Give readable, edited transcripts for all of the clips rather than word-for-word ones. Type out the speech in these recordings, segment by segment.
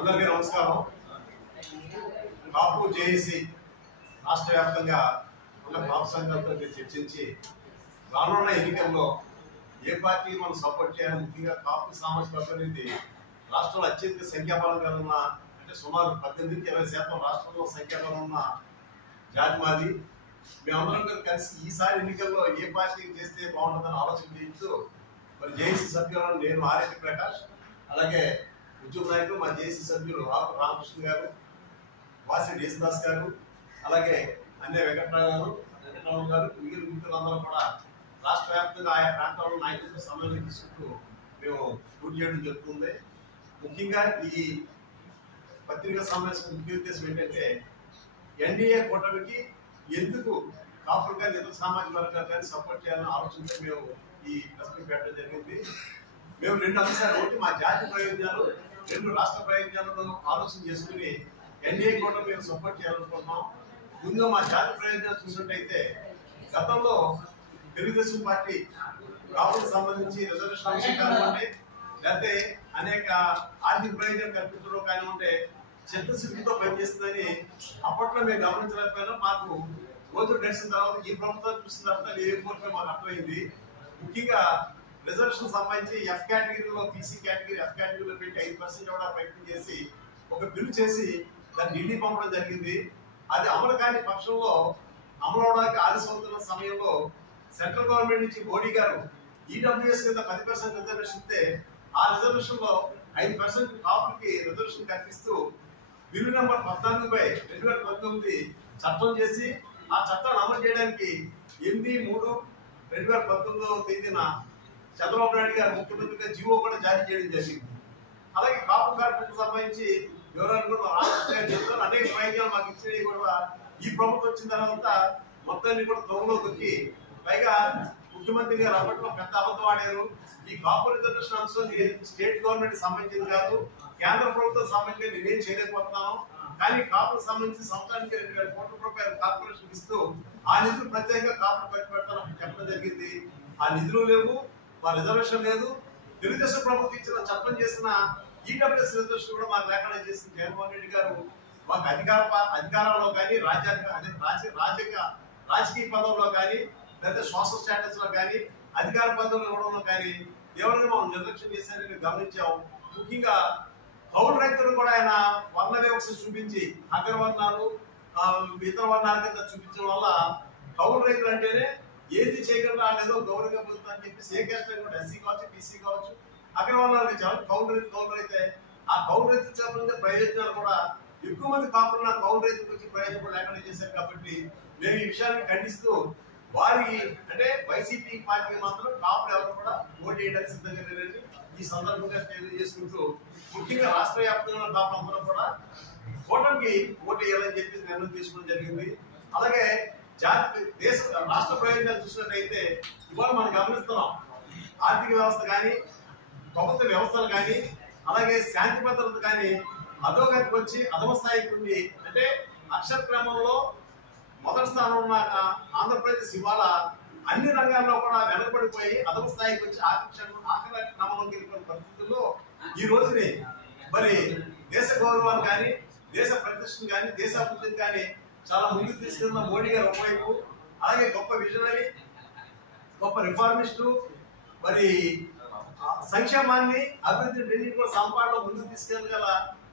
అందరికీ నమస్కారం. కాపు జేఏసీ రాష్ట్ర వ్యాప్తంగా ఉన్న కాపు సంఘాలతో చర్చించి రానున్న ఎన్నికల్లో ఏ పార్టీ మనం సపోర్ట్ చేయాలని ముఖ్యంగా కాపు సామాజిక వర్గానికి రాష్ట్రంలో అత్యధిక సంఖ్యాబలం కలిగిన అంటే సుమారు 18-20% రాష్ట్రంలో సంఖ్యాబలం ఉన్న జాతి మాది. మేమందరం కలిసి ఈసారి ఎన్నికల్లో ఏ పార్టీ చేస్తే బాగుంటుందని ఆలోచన చేస్తూ మరి జేఏసీ సభ్యులను నేను ఆర్ఎస్ ప్రకాష్, అలాగే ఉద్యోగ నాయకులు మా జేఏసీ సభ్యులు రామకృష్ణ గారు, వాసి దేశదాస్ గారు, అలాగే అన్నే వెంకటరావు గారు, మిత్రులందరూ కూడా రాష్ట్ర వ్యాప్తంగా ఆయా ప్రాంతాల్లో నాయకులతో సమన్వయం తీసుకుంటూ మేము పూర్తి చేయడం జరుగుతుంది. ముఖ్యంగా ఈ పత్రికా సమావేశం ముఖ్య ఉద్దేశం ఏంటంటే ఎన్డీఏ కూటమికి ఎందుకు కాపులు కానీ ఇతర సామాజిక వర్గాలు కానీ సపోర్ట్ చేయాలని ఆలోచనతో మేము ఈ ప్రశ్న పెట్టడం జరిగింది. మేము 2 అంశాలు, ఒకటి మా జాతి ప్రయోజనాలు, 2 రాష్ట్ర ప్రయోజనాలను ఆలోచన చేసుకుని ఎన్డీఏ కూటమి మేము సపోర్ట్ చేయాలనుకుంటున్నాం. ముందుగా మా జాతి ప్రయోజనాలు చూసినట్టయితే గతంలో తెలుగుదేశం పార్టీ కాపులకు సంబంధించి రిజర్వేషన్ అంశం కానివ్వండి, లేకపోతే అనేక ఆర్థిక ప్రయోజనాలు కల్పించడం కానివ్వండి చిత్తశుద్ధితో పనిచేస్తుందని అప్పట్లో మేము గమనించలేకపోయినా మాకు రోజులు గడిచిన తర్వాత ఈ ప్రభుత్వం చూసిన తర్వాత ఏ కోరిక మాకు అర్థమైంది. ముఖ్యంగా రిజర్వేషన్ సంబంధించి ఎఫ్ కేటగిరీలో బీసీ కేటగిరీ ఎఫ్ కేటగిరీలో పెట్టి 5% కూడా ప్రయత్నం చేసి ఒక బిల్లు చేసి దాన్ని ఢిల్లీ పంపడం జరిగింది. అది అమలు కాని పక్షంలో అమలు అవడానికి ఆలస్యమవుతున్న సమయంలో సెంట్రల్ గవర్నమెంట్ నుంచి మోడీ గారు ఈడబ్ల్యూఎస్ కింద 10% రిజర్వేషన్ ఇస్తే ఆ రిజర్వేషన్ లో 5% కాపులకి రిజర్వేషన్ కల్పిస్తూ బిల్లు నెంబర్ 14/2019 చట్టం చేసి ఆ చట్టాన్ని అమలు చేయడానికి 8/3/2019 తేదీన చంద్రబాబు నాయుడు గారు ముఖ్యమంత్రిగా జీవో కూడా జారీ చేయడం జరిగింది. అలాగే కాపు కార్మికులకు సంబంధించి వివరాలు కూడా చెప్తారు. అనేక ప్రయోజనాలు మాకు ఇచ్చినవి కూడా ఈ ప్రభుత్వం వచ్చిన తర్వాత మొత్తాన్ని కూడా త్వరలో దొరికి పైగా ముఖ్యమంత్రి గారు అప్పట్లో పెద్ద అబద్ధం ఆడారు. ఈ కాపు రిజర్వేషన్ అంశం స్టేట్ గవర్నమెంట్ సంబంధించింది కాదు, కేంద్ర ప్రభుత్వం సంబంధించి నేనేం చేయలేకపోతున్నాను, కానీ కాపులకు సంబంధించి సంవత్సరానికి 2,000 కోట్ల రూపాయలు కార్పొరేషన్ ఇస్తూ ఆ నిధులు ప్రత్యేకంగా కాపులు ఖర్చు పెడతానని చెప్పడం జరిగింది. ఆ నిధులు లేవు, మా రిజర్వేషన్ లేదు. తెలుగుదేశం ప్రభుత్వం ఇచ్చిన చట్టం చేసిన ఈడబ్ల్యూఎస్ రిజర్వేషన్ కూడా మాకు లేకుండా చేసిన జగన్మోహన్ రెడ్డి గారు మాకు అధికారంలో కానీ రాజకీయ పదవుల్లో కానీ లేదా సోషల్ స్టేటస్ లో కానీ అధికార పదవులు ఇవ్వడంలో కానీ ఎవరైనా మనం నిర్లక్ష్యం చేశారని గమనించాం. ముఖ్యంగా కౌలు రైతులు కూడా ఆయన వర్ణ వివక్ష చూపించి అగ్రవర్ణాలు ఇతర వర్ణాల కింద చూపించడం వల్ల కౌలు రైతులు అంటేనే ఏది చేయగలరా అనేదో గౌరవంగా పొందుతా అని చెప్పేసి ఏ క్యాస్ట్ కూడా ఎస్సీ కావచ్చు, బీసీ కావచ్చు, అగ్రవర్ణాలకు చాలా కౌలు రైతే ఆ కౌలు రైతులు చెప్పిన ప్రయోజనాలు కూడా ఎక్కువ మంది కాకుండా కౌలు రైతులకు వచ్చి ప్రయోజనం లేకుండా చేశారు. కాబట్టి మేము ఈ విషయాన్ని ఖండిస్తూ వారి అంటే వైసీపీ పార్టీ మాత్రం కాపులు ఎవరు కూడా ఓటు వేయడానికి సిద్ధంగా లేరని ఈ సందర్భంగా తెలియజేసుకుంటూ ముఖ్యంగా రాష్ట్ర వ్యాప్తంగా కాపులందరూ కూడా కూటమికి ఓటు వేయాలని చెప్పి నిర్ణయం తీసుకోవడం జరిగింది. అలాగే రాష్ట్ర ప్రయోజనాలు చూసినట్టయితే ఇవాళ మనం గమనిస్తున్నాం, ఆర్థిక వ్యవస్థ కానీ ప్రభుత్వ వ్యవస్థలు కానీ అలాగే శాంతి భద్రత కానీ అధోగతికి వచ్చి అధమ స్థాయికి ఉండి అంటే అక్షర క్రమంలో మొదటి స్థానం ఉన్న ఆంధ్రప్రదేశ్ ఇవాళ అన్ని రంగాల్లో కూడా వెనకబడిపోయి అధమ స్థాయికి వచ్చి ఆఖరి క్రమంలో గెలిపిన పరిస్థితుల్లో ఈ రోజుని మరి దేశ గౌరవాలు కానీ దేశ ప్రతిష్టను కానీ దేశ అభివృద్ధిని కానీ చాలా ముందుకు తీసుకెళ్తున్న మోడీ గారు ఒకవైపు, అలాగే గొప్ప విజనరీ గొప్ప రిఫార్మిస్టు మరి సంక్షేమాన్ని అభివృద్ధి రెండింటి కూడా సంపాదనలో ముందుకు తీసుకెళ్ళగల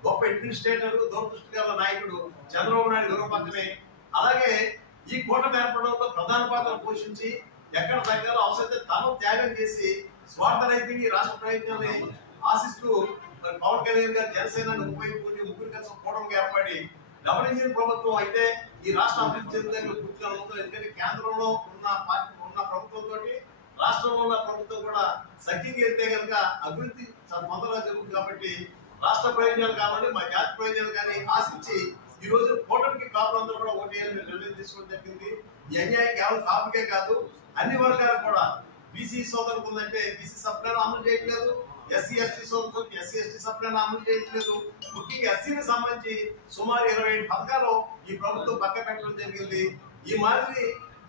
గొప్ప అడ్మినిస్ట్రేటర్ దూరదృష్టి గల నాయకుడు చంద్రబాబు నాయుడు గారు పక్కనే, అలాగే ఈ కూటమి ఏర్పడంలో ప్రధాన పాత్ర పోషించి ఎక్కడ తగ్గాలో అవసరమైతే తను త్యాగం చేసి స్వార్థరహితంగా ఈ రాష్ట్ర ప్రయత్నాన్ని ఆశిస్తూ పవన్ కళ్యాణ్ గారు జనసేనని ఉపయోగించుకుని ముగ్గురు కలిసి కూటమిగా ఏర్పడి డబుల్ ఇంజిన్ ప్రభుత్వం అయితే ఈ రాష్ట్ర అభివృద్ధి చెందడానికి పూర్తిగా ఉంటుంది. ఎందుకంటే కేంద్రంలో ఉన్న ప్రభుత్వంతో రాష్ట్రంలో ఉన్న ప్రభుత్వం కూడా సఖ్యంగా వెళ్తే కనుక అభివృద్ధి మొదలుగా జరుగుతుంది. కాబట్టి రాష్ట్ర ప్రయోజనాలు కావాలి, మా జాతి ప్రయోజనాలు కానీ ఆశించి ఈ రోజు కూటమికి కాపులందరూ కూడా ఓటు వేయాలని నిర్ణయం తీసుకోవడం జరిగింది. ఈ అన్యాయం కేవలం కాపుకే కాదు అన్ని వర్గాలకు కూడా. బీసీ సోదరులకు ఉందంటే బీసీ సప్లైను అమలు చేయట్లేదు, ఎస్సీ ఎస్టీ సోదరులకు ఎస్సీ ఎస్టీ సప్లైను అమలు చేయట్లేదు. ముఖ్యంగా ఎస్సీకి సంబంధించి సుమారు 27 పథకాలు ఈ ప్రభుత్వం పక్క పెట్టడం జరిగింది. ఈ మాదిరి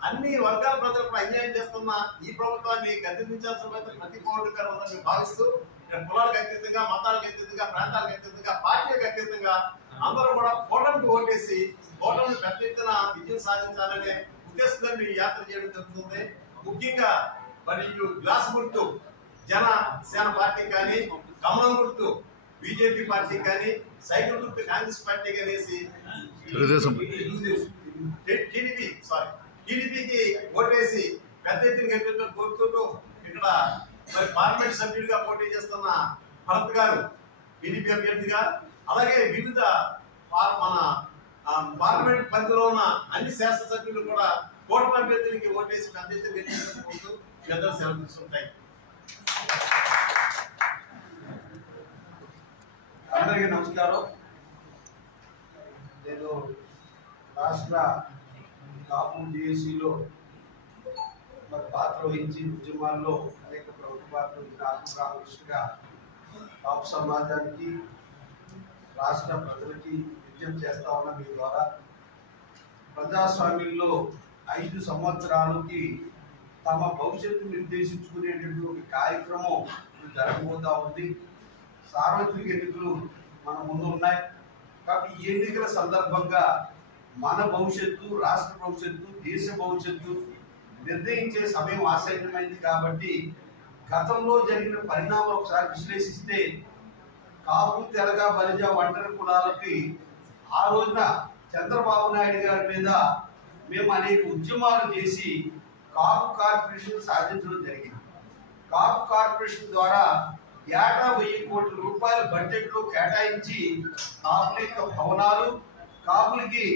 అన్ని వర్గాల ప్రజలకు అన్యాయం చేస్తున్న ఈ ప్రభుత్వాన్ని గద్దెదించాల్సిన ప్రతి పౌరుడిగా ఉందని భావిస్తూ కులాలకు అతీతంగా, మతాలకు అతీతంగా, ప్రాంతాలకు అతీతంగా, పార్టీలకు అతీతంగా అందరూ కూడా కూటమికి ఓటేసి కూటమి పెద్ద ఎత్తున విజయం సాధించాలనే ఉద్దేశంతో ఈ యాత్ర చేయడం జరుగుతుంది. ముఖ్యంగా మరి ఇటు గ్లాస్ గుర్తు జనసేన పార్టీ కానీ, కమలం గుర్తు బీజేపీ పార్టీ కానీ, సైకిల్ గుర్తు కాంగ్రెస్ పార్టీ అనేసి టీడీపీకి ఓటేసి పెద్ద ఎత్తున గెలిపించడం కోరుకుంటూ ఇక్కడ మరి పార్లమెంట్ సభ్యుడిగా పోటీ చేస్తున్న భరత్ గారు టీడీపీ అభ్యర్థిగా, అలాగే వివిధ మన పార్లమెంట్ పరిధిలో ఉన్న అన్ని శాసనసభ్యులు కూడా కూటమి అభ్యర్థులకి ఓటేసి పెద్ద ఎత్తున గెలిపించుకుంటూ పెద్దలు సెలవు తీసుకుంటాయి. అందరికీ నమస్కారం. నేను రాష్ట్ర కాపు డిఎస్సిలో మరి పాత్ర వహించి ఉద్యమాల్లో అనేక ప్రభుత్వ పాత్ర వహించిన ఆత్మరామకృష్ణగా కాపు సమాజానికి, రాష్ట్ర ప్రజలకి విజ్ఞప్తి చేస్తా ఉన్న మీ ద్వారా ప్రజాస్వామ్యంలో 5 సంవత్సరాలకి తమ భవిష్యత్తు నిర్దేశించుకునేటువంటి ఒక కార్యక్రమం జరగబోతా ఉంది. సార్వత్రిక ఎన్నికలు మన ముందు ఉన్నాయి కాబట్టి ఈ ఎన్నికల సందర్భంగా మన భవిష్యత్తు, రాష్ట్ర భవిష్యత్తు, దేశ భవిష్యత్తు నిర్ణయించే సమయం ఆసన్నమైంది. కాబట్టి గతంలో జరిగిన పరిణామాలు ఒకసారి విశ్లేషిస్తే కాపు, తెలగ, బలిజ, ఒంటరి కులాలకి ఆ రోజున చంద్రబాబు నాయుడు గారి మీద మేము అనేక ఉద్యమాలు చేసి కాపు కార్పొరేషన్ సాధించడం జరిగింది. కాపు కార్పొరేషన్ ద్వారా ఏటా 1000 కోట్ల రూపాయల బడ్జెట్ లో కేటాయించి కాపుల యొక్క భవనాలు, కాపులకి